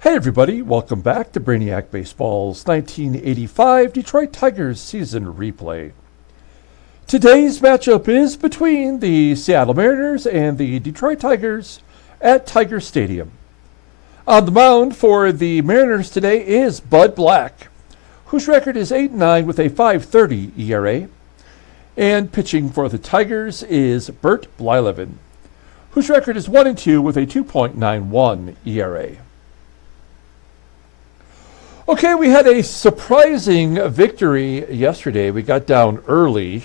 Hey everybody, welcome back to Brainiac Baseball's 1985 Detroit Tigers season replay. Today's matchup is between the Seattle Mariners and the Detroit Tigers at Tiger Stadium. On the mound for the Mariners today is Bud Black, whose record is 8-9 with a 5.30 ERA. And pitching for the Tigers is Bert Blyleven, whose record is 1-2 with a 2.91 ERA. Okay, we had a surprising victory yesterday. We got down early,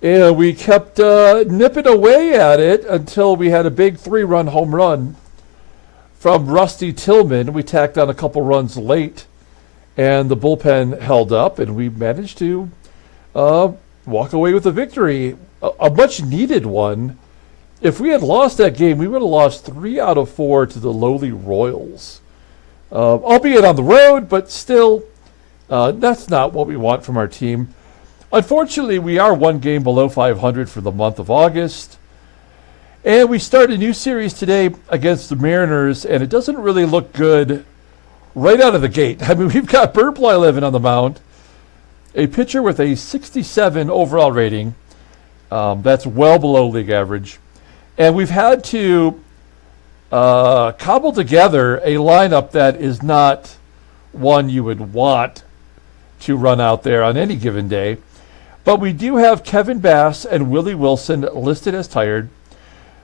and we kept nipping away at it until we had a big 3-run home run from Rusty Tillman. We tacked on a couple runs late, and the bullpen held up, and we managed to walk away with a victory, a much-needed one. If we had lost that game, we would have lost 3 out of 4 to the lowly Royals. Albeit on the road, but still, that's not what we want from our team. Unfortunately, we are 1 game below 500 for the month of August. And we start a new series today against the Mariners, and it doesn't really look good right out of the gate. I mean, we've got Bert Blyleven on the mound, a pitcher with a 67 overall rating. That's well below league average. And we've had to cobble together a lineup that is not one you would want to run out there on any given day. But we do have Kevin Bass and Willie Wilson listed as tired.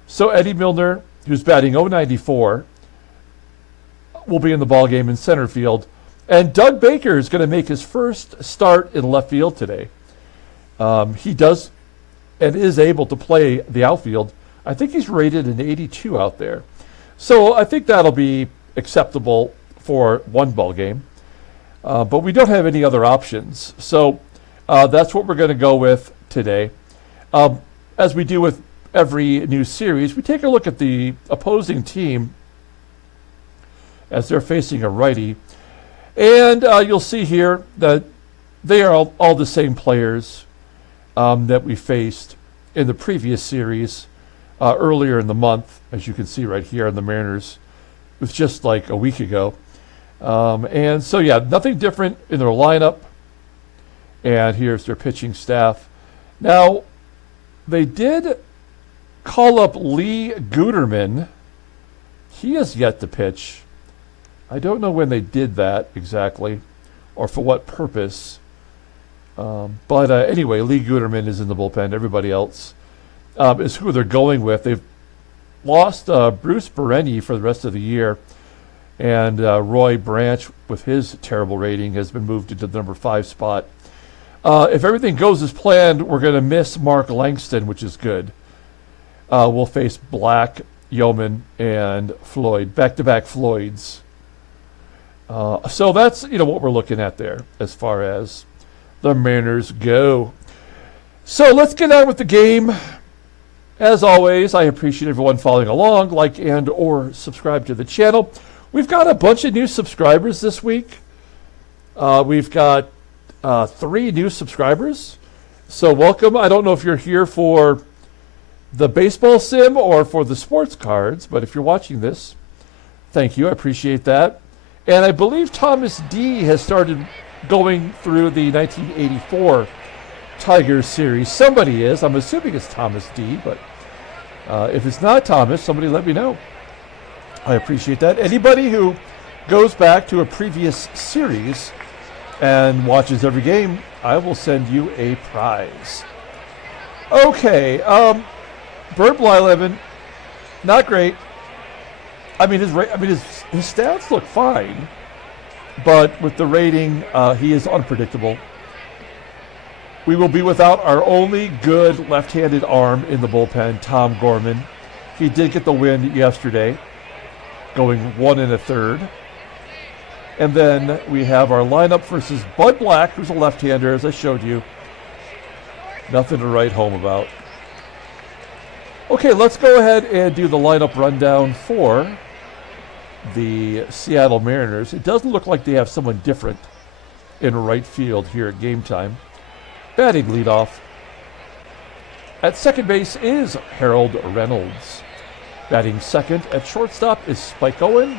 So Eddie Milner, who's batting .094, will be in the ballgame in center field. And Doug Baker is going to make his first start in left field today. He does and is able to play the outfield. I think he's rated an 82 out there. So I think that'll be acceptable for one ball game. But we don't have any other options. So that's what we're going to go with today. As we do with every new series, we take a look at the opposing team as they're facing a righty. And you'll see here that they are all the same players that we faced in the previous series. Earlier in the month, as you can see right here on the Mariners. It was just like a week ago. And so, yeah, nothing different in their lineup. And here's their pitching staff. Now, they did call up Lee Guterman. He has yet to pitch. I don't know when they did that exactly or for what purpose. But anyway, Lee Guterman is in the bullpen. Everybody else is who they're going with. They've lost Bruce Bereni for the rest of the year, and Roy Branch, with his terrible rating, has been moved into the number 5 spot. If everything goes as planned, we're going to miss Mark Langston, which is good. We'll face Black, Yeoman, and Floyd, back-to-back Floyds. So that's what we're looking at there as far as the Mariners go. So let's get on with the game. As always, I appreciate everyone following along, like and or subscribe to the channel. We've got a bunch of new subscribers this week. We've got 3 new subscribers. So welcome. I don't know if you're here for the baseball sim or for the sports cards, but if you're watching this, thank you. I appreciate that. And I believe Thomas D has started going through the 1984 Tigers series. Somebody is. I'm assuming it's Thomas D, but if it's not Thomas, somebody let me know. I appreciate that. Anybody who goes back to a previous series and watches every game, I will send you a prize. Okay, Bert Blyleven, not great. I mean, his stats look fine, but with the rating, he is unpredictable. We will be without our only good left-handed arm in the bullpen, Tom Gorman. He did get the win yesterday, going 1 1/3. And then we have our lineup versus Bud Black, who's a left-hander, as I showed you. Nothing to write home about. Okay, let's go ahead and do the lineup rundown for the Seattle Mariners. It doesn't look like they have someone different in right field here at game time. Batting leadoff. At second base is Harold Reynolds. Batting second at shortstop is Spike Owen.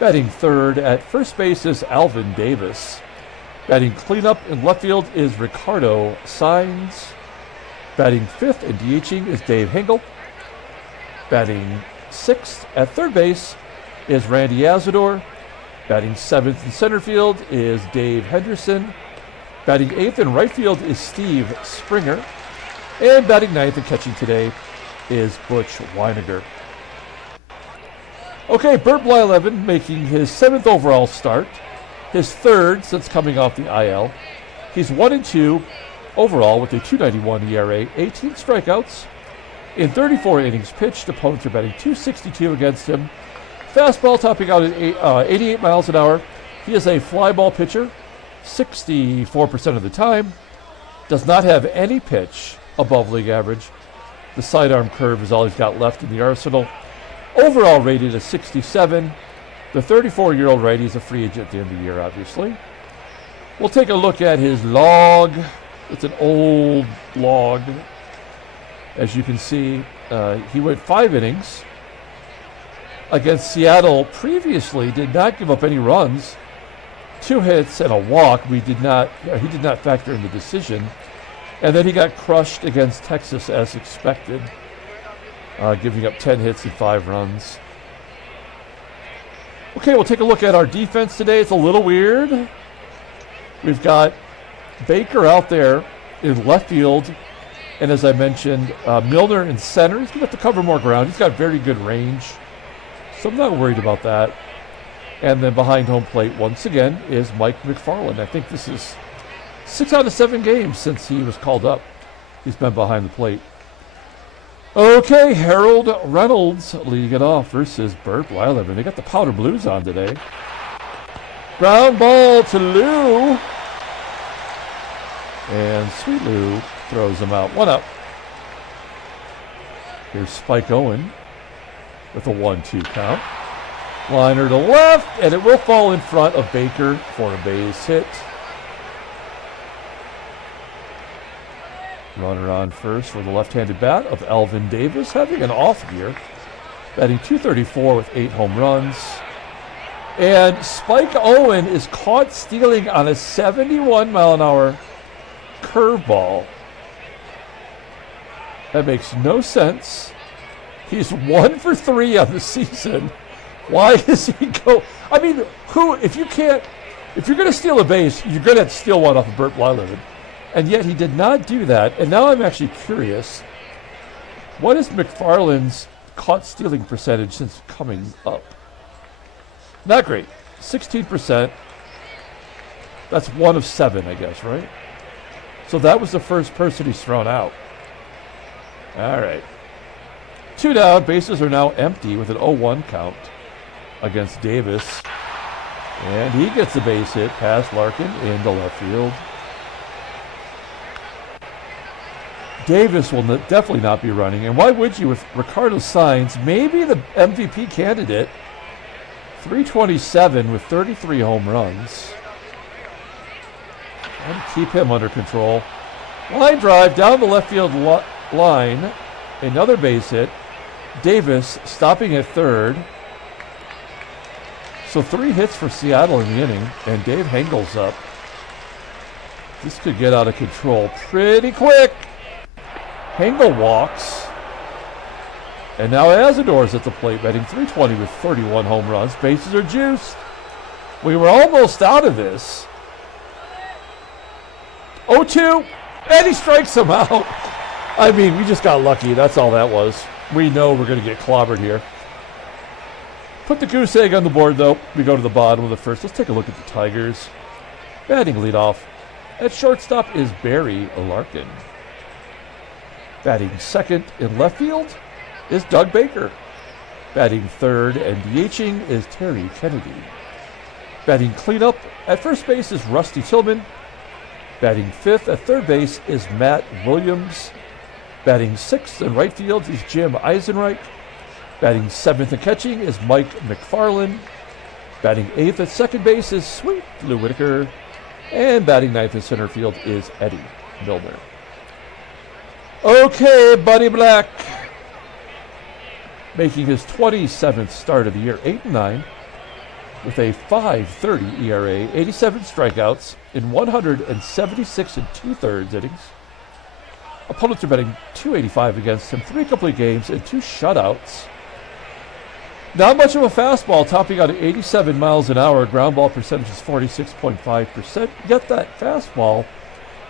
Batting third at first base is Alvin Davis. Batting cleanup in left field is Ricardo SAENZ. Batting fifth and DHing is Dave HENGEL. Batting sixth at third base is Randy ASADOOR. Batting seventh in center field is Dave Henderson. Batting eighth in right field is Steve Springer. And batting ninth and catching today is Butch WYNEGAR. Okay, Bert Blyleven making his 7th overall start, his 3rd since coming off the IL. He's 1-2 overall with a 2.91 ERA, 18 strikeouts. In 34 innings pitched, opponents are batting .262 against him. Fastball topping out at 88 miles an hour. He is a fly ball pitcher, 64% of the time. Does not have any pitch above league average. The sidearm curve is all he's got left in the arsenal. Overall rated a 67. The 34-year-old righty is a free agent at the end of the year, obviously. We'll take a look at his log. It's an old log. As you can see, he went 5 innings against Seattle previously, did not give up any runs. 2 hits and a walk. He did not factor in the decision. And then he got crushed against Texas as expected, giving up 10 hits and 5 runs. Okay, we'll take a look at our defense today. It's a little weird. We've got Baker out there in left field. And as I mentioned, Milner in center. He's going to have to cover more ground. He's got very good range. So I'm not worried about that. And then behind home plate, once again, is Mike MacFarlane. I think this is 6 out of 7 games since he was called up. He's been behind the plate. Okay, Harold Reynolds leading it off versus Bert Blyleven. They got the powder blues on today. Ground ball to Lou. And Sweet Lou throws him out. 1 up. Here's Spike Owen with a 1-2 count. Liner to left, and it will fall in front of Baker for a base hit. Runner on first for the left-handed bat of Alvin Davis, having an off year. Batting .234 with 8 home runs. And Spike Owen is caught stealing on a 71-mile-an-hour curveball. That makes no sense. He's 1 for 3 on the season. Why does he go? I mean, if you're going to steal a base, you're going to have to steal one off of Bert Blyleven. And yet he did not do that. And now I'm actually curious. What is MacFarlane's caught stealing percentage since coming up? Not great. 16%. That's 1 of 7, I guess, right? So that was the first person he's thrown out. All right. 2 down. Bases are now empty with an 0-1 count against Davis. And he gets a base hit past Larkin into left field. Davis will definitely not be running. And why would you with Ricardo SAENZ, maybe the MVP candidate, 327 with 33 home runs. And keep him under control. Line drive down the left field line. Another base hit. Davis stopping at third. So 3 hits for Seattle in the inning. And Dave Hengel's up. This could get out of control pretty quick. Hengel walks. And now ASADOOR's at the plate, batting .320 with 31 home runs. Bases are juiced. We were almost out of this. 0-2, and he strikes him out. I mean, we just got lucky. That's all that was. We know we're going to get clobbered here. Put the goose egg on the board, though. We go to the bottom of the first. Let's take a look at the Tigers. Batting leadoff. At shortstop is Barry Larkin. Batting second in left field is Doug Baker. Batting third and DHing is Terry Kennedy. Batting cleanup at first base is Rusty Tillman. Batting fifth at third base is Matt Williams. Batting sixth in right field is Jim EISENREICH. Batting seventh and catching is Mike MacFarlane. Batting eighth at second base is Sweet Lou Whitaker. And batting ninth in center field is Eddie Milner. Okay, Buddy Black. Making his 27th start of the year, 8-9. with a 5.30 ERA, 87 strikeouts in 176 and 2/3 innings. Opponents are betting 285 against him, 3 complete games and 2 shutouts. Not much of a fastball, topping out at 87 miles an hour. Ground ball percentage is 46.5%. Yet that fastball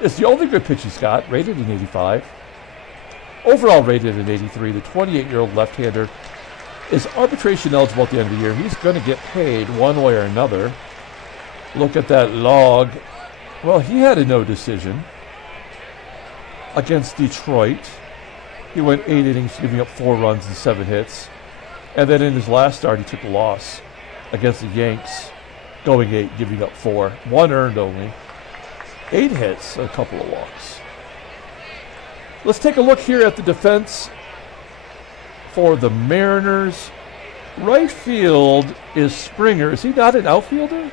is the only good pitch he's got, rated in 85. Overall rated in 83. The 28-year-old left-hander is arbitration eligible at the end of the year. He's going to get paid one way or another. Look at that log. Well, he had a no decision against Detroit. He went 8 innings, giving up 4 runs and 7 hits. And then in his last start, he took a loss against the Yanks, going 8, giving up 4. 1 earned only. 8 hits, a couple of walks. Let's take a look here at the defense for the Mariners. Right field is Springer. Is he not an outfielder?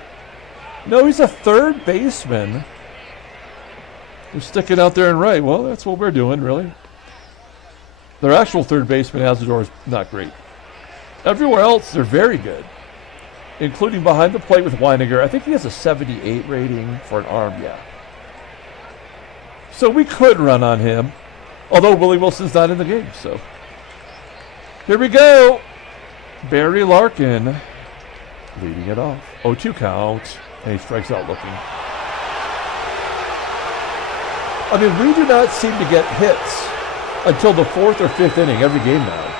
No, he's a third baseman. We're sticking out there and right. Well, that's what we're doing, really. Their actual third baseman, ASADOOR, is not great. Everywhere else, they're very good, including behind the plate with WYNEGAR. I think he has a 78 rating for an arm, yeah. So we could run on him, although Willie Wilson's not in the game, so. Here we go. Barry Larkin leading it off. 0-2 count, and he strikes out looking. I mean, we do not seem to get hits until the 4th or 5th inning every game now.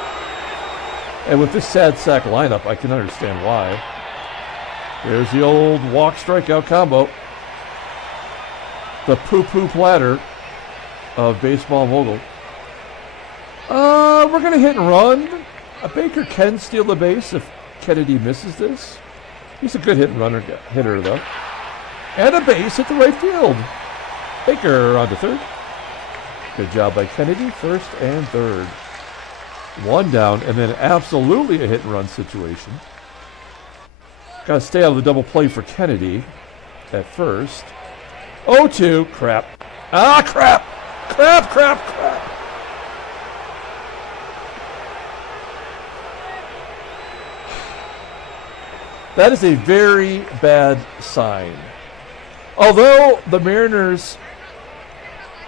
And with this sad sack lineup, I can understand why. There's the old walk strikeout combo. The poo-poo platter of baseball mogul. We're going to hit and run. Baker can steal the base if Kennedy misses this. He's a good hit and runner hitter, though. And a base at the right field. Baker on to third. Good job by Kennedy, first and third. 1 down, and then absolutely a hit and run situation. Got to stay out of the double play for Kennedy at first. 0-2, crap. Ah, crap! Crap, crap, crap! That is a very bad sign. Although the Mariners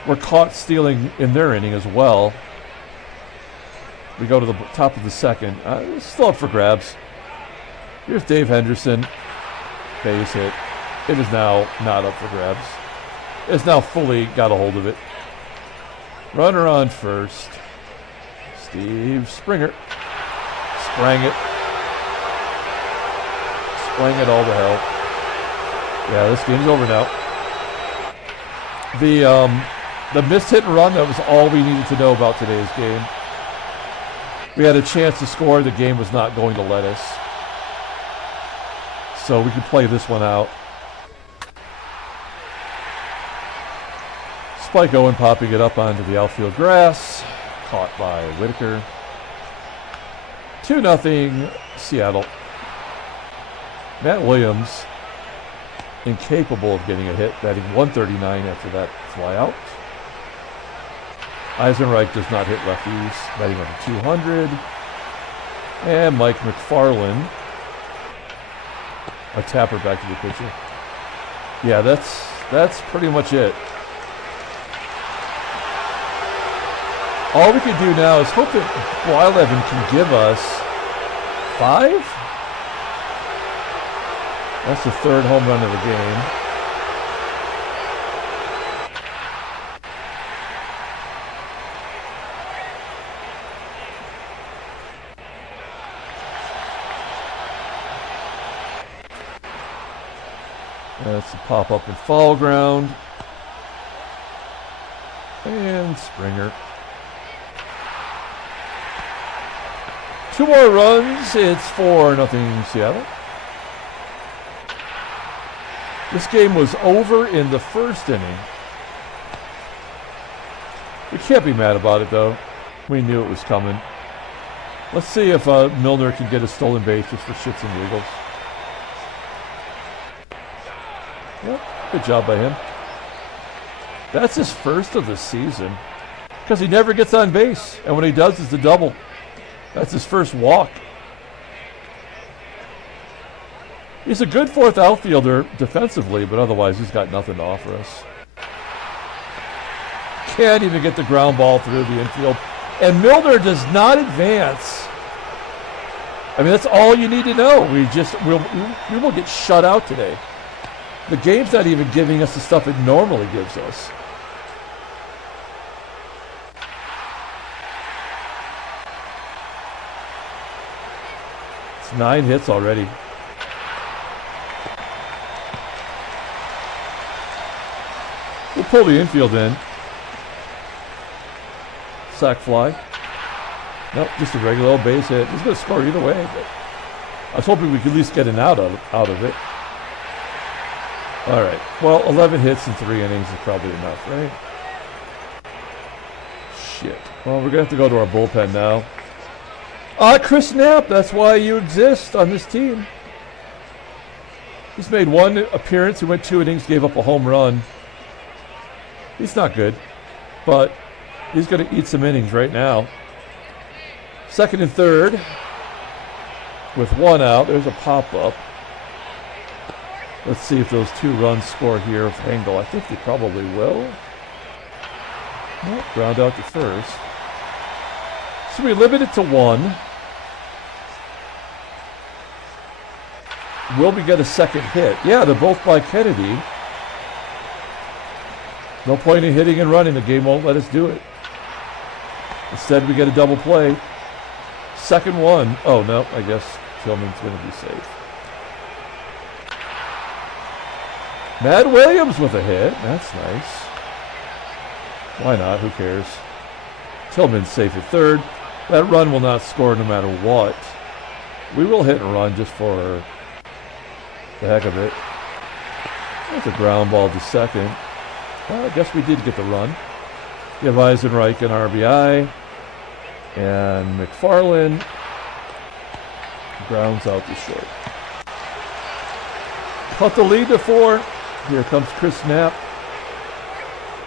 were caught stealing in their inning as well. We go to the top of the second. It's still up for grabs. Here's Dave Henderson. Base hit. It is now not up for grabs. It's now fully got a hold of it. Runner on first. Steve Springer. Sprang it. Sprang it all to hell. Yeah, this game's over now. The missed hit and run, that was all we needed to know about today's game. We had a chance to score. The game was not going to let us. So we can play this one out. Spike Owen popping it up onto the outfield grass. Caught by Whitaker. 2-0 Seattle. Matt Williams, incapable of getting a hit, batting 139 after that fly out. EISENREICH does not hit lefties, batting over 200. And Mike MacFarlane, a tapper back to the pitcher. Yeah, that's pretty much it. All we can do now is hope that Blyleven can give us 5? That's the 3rd home run of the game. That's a pop-up and foul ground. And Springer. 2 more runs. It's 4-0 Seattle. This game was over in the first inning. We can't be mad about it, though. We knew it was coming. Let's see if Milner can get a stolen base just for shits and giggles. Yep, good job by him. That's his first of the season. Because he never gets on base. And when he does, it's a double. That's his first walk. He's a good fourth outfielder defensively, but otherwise he's got nothing to offer us. Can't even get the ground ball through the infield. And Milner does not advance. I mean, that's all you need to know. We will get shut out today. The game's not even giving us the stuff it normally gives us. It's 9 hits already. We'll pull the infield in. Sack fly. Nope, just a regular old base hit. He's going to score either way, but I was hoping we could at least get an out of it. All right. Well, 11 hits in 3 innings is probably enough, right? Shit. Well, we're going to have to go to our bullpen now. Chris Knapp, that's why you exist on this team. He's made 1 appearance. He went 2 innings, gave up a home run. He's not good, but he's going to eat some innings right now. Second and third with 1 out. There's a pop-up. Let's see if those 2 runs score here with HENGEL. I think they probably will. Nope, ground out to first. So we limit it to 1. Will we get a second hit? Yeah, they're both by Kennedy. No point in hitting and running. The game won't let us do it. Instead, we get a double play. Second one. Oh, no, I guess Tillman's going to be safe. Mad Williams with a hit. That's nice. Why not? Who cares? Tillman's safe at third. That run will not score no matter what. We will hit and run just for the heck of it. That's a ground ball to second. Well, I guess we did get the run. You have EISENREICH and RBI. And MacFarlane grounds out to short. Cut the lead to 4. Here comes Chris Knapp.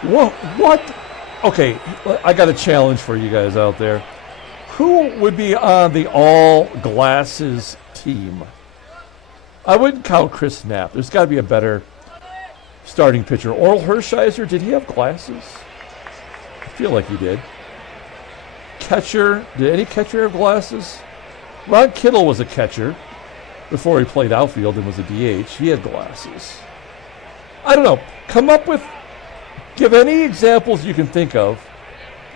What? Okay, I got a challenge for you guys out there. Who would be on the all glasses team? I wouldn't count Chris Knapp. There's got to be a better starting pitcher. Oral Hershiser, did he have glasses? I feel like he did. Catcher, did any catcher have glasses? Ron Kittle was a catcher before he played outfield and was a DH. He had glasses. I don't know. Come up with, give any examples you can think of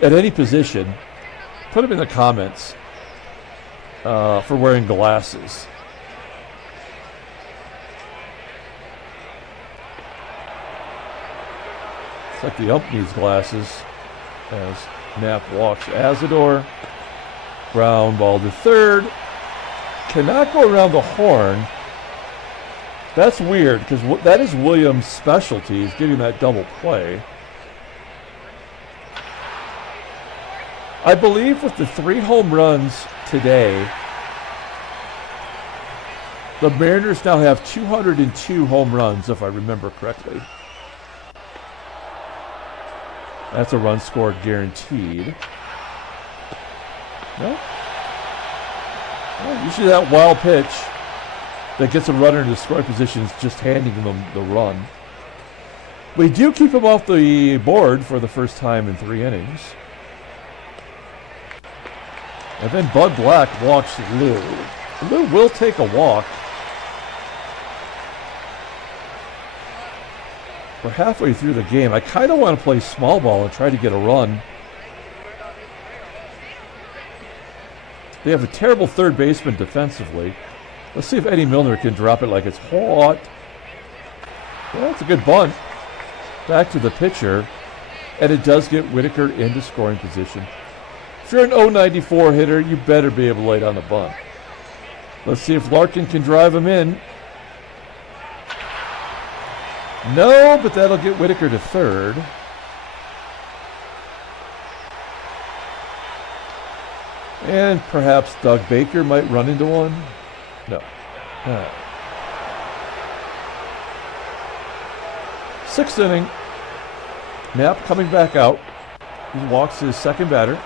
at any position. Put them in the comments for wearing glasses. It's like the ump needs glasses as Knapp walks ASADOOR. Ground ball to third. Cannot go around the horn. That's weird because that is Williams' specialty, is getting that double play. I believe with the 3 home runs today, the Mariners now have 202 home runs, if I remember correctly. That's a run scored guaranteed. No? Well, usually that wild pitch that gets a runner into scoring position is just handing them the run. We do keep him off the board for the first time in 3 innings. And then Bud Black walks Lou. Lou will take a walk. We're halfway through the game. I kind of want to play small ball and try to get a run. They have a terrible third baseman defensively. Let's see if Eddie Milner can drop it like it's hot. Well, that's a good bunt. Back to the pitcher. And it does get Whitaker into scoring position. If you're an 094 hitter, you better be able to lay down the bunt. Let's see if Larkin can drive him in. No, but that'll get Whitaker to third. And perhaps Doug Baker might run into one. No. All right. 6th inning. Knapp coming back out. He walks his second batter.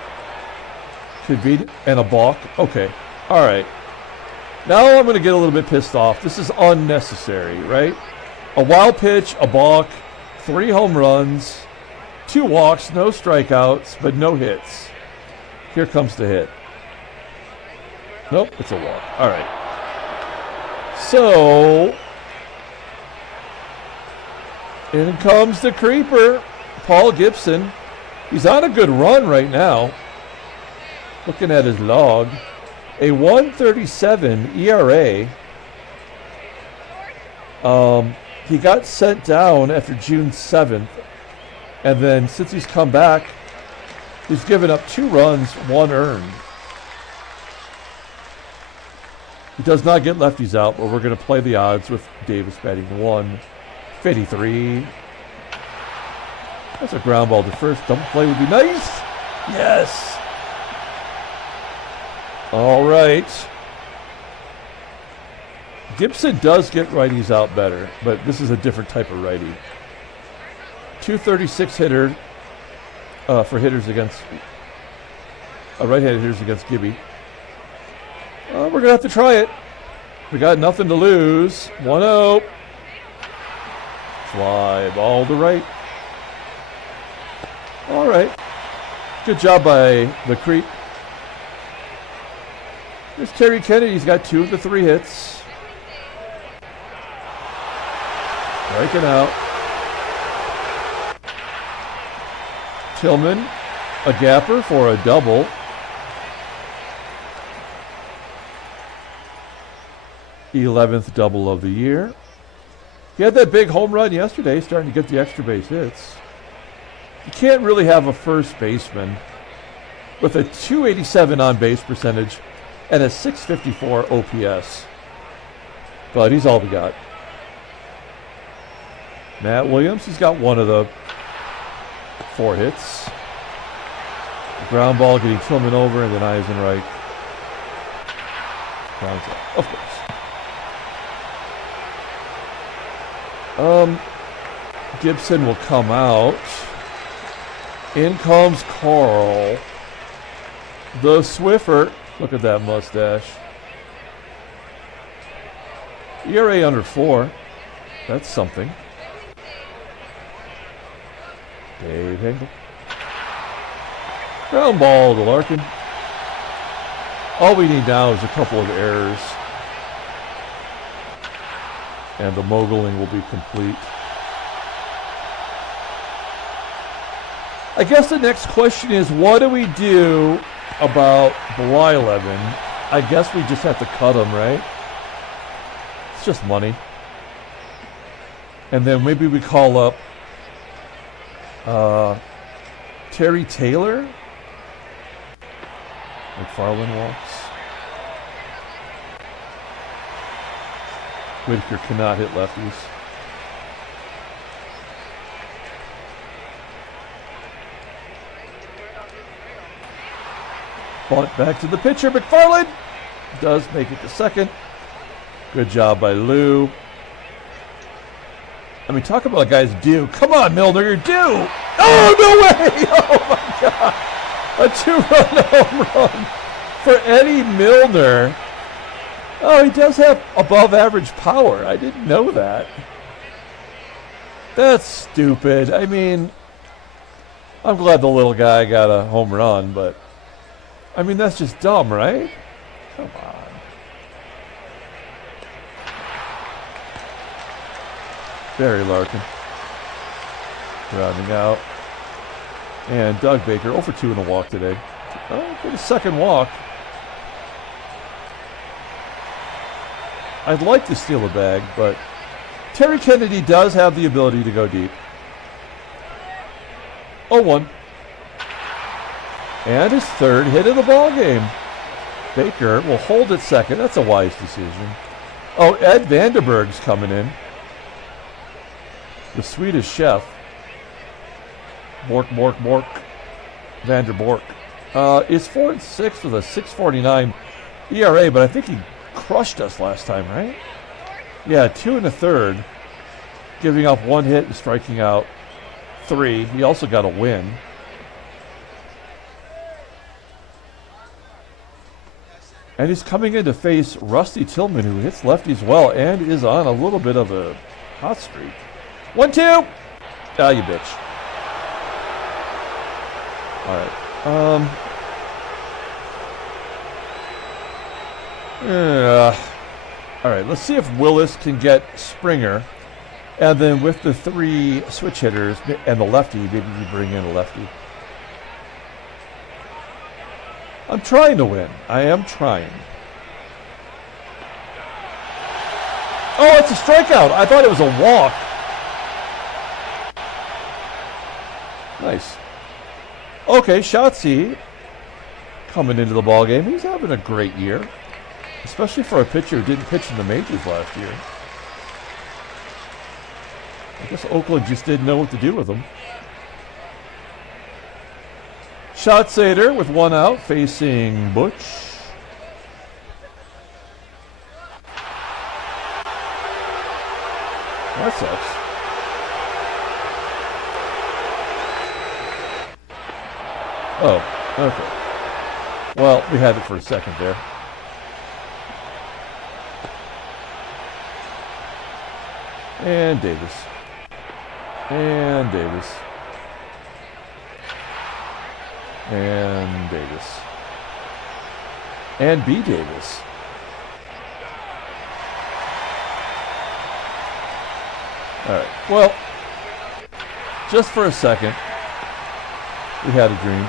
Could be and a balk. Okay. All right. Now I'm going to get a little bit pissed off. This is unnecessary, right? A wild pitch, a balk, 3 home runs, 2 walks, no strikeouts, but no hits. Here comes the hit. Nope, it's a walk. All right. So, in comes the creeper, Paul Gibson. He's on a good run right now. Looking at his log. A 1.37 ERA. He got sent down after June 7th. And then since he's come back, he's given up 2 runs, 1 earned. He does not get lefties out, but we're going to play the odds with Davis batting 153. That's a ground ball to first. Double play would be nice. Yes. All right. Gibson does get righties out better, but this is a different type of righty. 236 hitter for hitters against right-handed hitters against Gibby. We're going to have to try it. We got nothing to lose. 1-0. Fly ball to right. All right. Good job by the creep. There's Terry Kennedy. He's got 2 of the 3 hits. Breaking out. Tillman, a gapper for a double. The 11th double of the year. He had that big home run yesterday, starting to get the extra base hits. You can't really have a first baseman with a 287 on base percentage and a 654 OPS. But he's all we got. Matt Williams, he's got 1 of the 4 hits. The ground ball getting Tillman over, and then EISENREIch grounds out, of course. Gibson will come out. In comes Carl. The Swiffer. Look at that mustache. ERA under 4. That's something. Dave HENGEL. Ground ball to Larkin. All we need now is a couple of errors, and the moguling will be complete. I guess the next question is, what do we do about Blyleven? I guess we just have to cut him, right? It's just money. And then maybe we call up Terry Taylor. MacFarlane walks. Whitaker cannot hit lefties. Bunt back to the pitcher. MacFarlane does make it to second. Good job by Lou. I mean, talk about guys due. Come on, Milner, you're due. Oh, no way! Oh, my God. A 2-run home run for Eddie Milner. Oh, he does have above average power. I didn't know that. That's stupid. I mean, I'm glad the little guy got a home run, but I mean, that's just dumb, right? Come on. Barry Larkin rounding out. And Doug Baker 0 for 2 in a walk today. Oh, get a second walk. I'd like to steal a bag, but Terry Kennedy does have the ability to go deep. 0-1. And his 3rd hit of the ball game. Baker will hold at second. That's a wise decision. Oh, Ed Vanderberg's coming in. The Swedish chef. Bork. Vanderbork. It's 4-6 with a 6.49 ERA, but I think he crushed us last time, right? Yeah, 2 1/3, giving up 1 hit and striking out 3. He also got a win. And he's coming in to face Rusty Tillman, who hits lefties well and is on a little bit of a hot streak. 1-2. Ah, you bitch. All right. All right, let's see if Willis can get Springer. And then with the 3 switch hitters and the lefty, maybe you bring in a lefty. I'm trying to win. I am trying. Oh, it's a strikeout. I thought it was a walk. Nice. Okay, Shotzi coming into the ball game. He's having a great year, especially for a pitcher who didn't pitch in the majors last year. I guess Oakland just didn't know what to do with him. Schatzader with 1 out, facing Butch. That sucks. Oh, okay. Well, we had it for a second there. And Davis. And Davis. And Davis. And B. Davis. All right. Well, just for a second, we had a dream.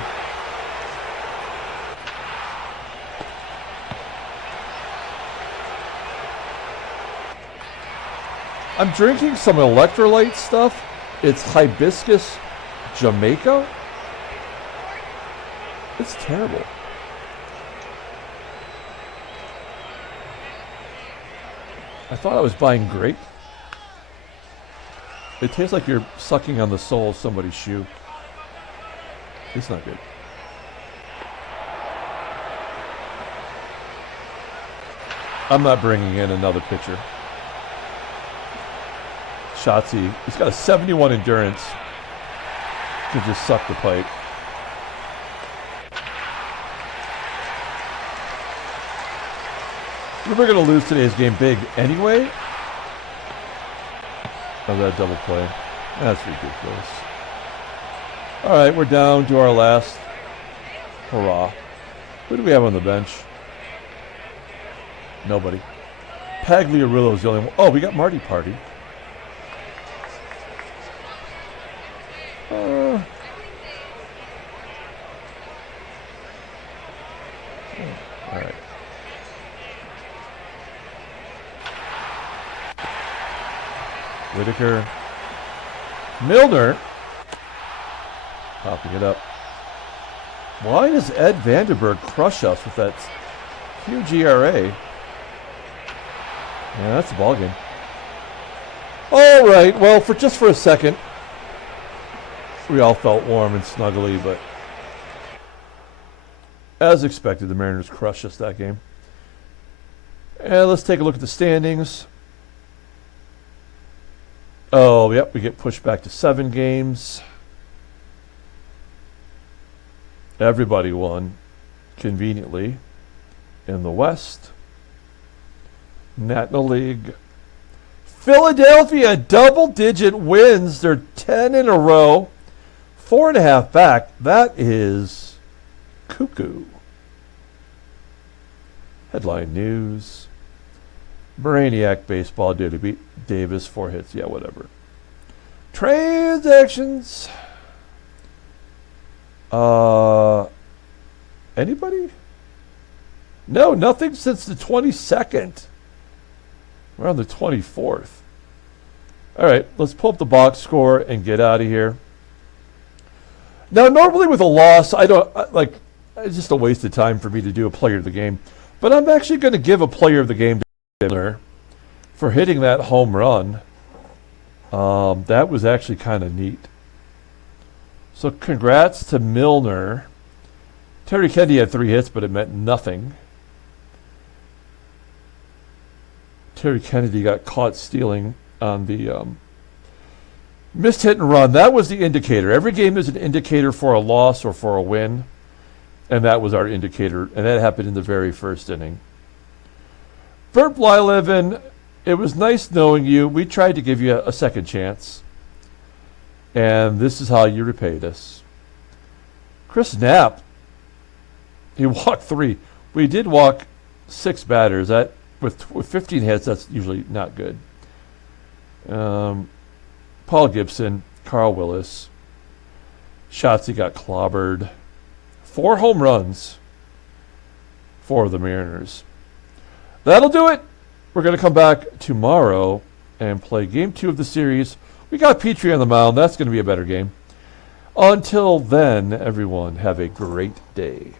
I'm drinking some electrolyte stuff. It's hibiscus Jamaica. It's terrible. I thought I was buying grape. It tastes like you're sucking on the sole of somebody's shoe. It's not good. I'm not bringing in another pitcher. Shotzi, he's got a 71 endurance to just suck the pipe. We're going to lose today's game big anyway. Oh, that double play. That's ridiculous. All right, we're down to our last hurrah. Who do we have on the bench? Nobody. Pagliarillo's the only one. Oh, we got Marty Party. All right. Whitaker. Milner. Popping it up. Why does Ed Vandenberg crush us with that huge ERA? Yeah, that's the ball game. All right. Well, just for a second, we all felt warm and snuggly, but as expected, the Mariners crushed us that game. And let's take a look at the standings. Oh, yep, we get pushed back to 7 games. Everybody won conveniently in the West. National League. Philadelphia, double-digit wins. They're 10 in a row. 4.5 back. That is cuckoo. Headline news. Brainiac baseball did to beat Davis 4 hits. Yeah, whatever. Transactions. Anybody? No, nothing since the 22nd. We're on the 24th. All right, let's pull up the box score and get out of here. Now, normally with a loss, it's just a waste of time for me to do a player of the game. But I'm actually going to give a player of the game to Milner for hitting that home run. That was actually kind of neat. So congrats to Milner. Terry Kennedy had 3 hits, but it meant nothing. Terry Kennedy got caught stealing on the missed hit and run. That was the indicator. Every game is an indicator for a loss or for a win. And that was our indicator, and that happened in the very first inning. Bert Blyleven, it was nice knowing you. We tried to give you a second chance, and this is how you repaid us. Chris Knapp, he walked 3. We did walk 6 batters. That with 15 hits, that's usually not good. Paul Gibson, Carl Willis, shots he got clobbered. 4 home runs for the Mariners. That'll do it. We're going to come back tomorrow and play Game 2 of the series. We got Petrie on the mound. That's going to be a better game. Until then, everyone, have a great day.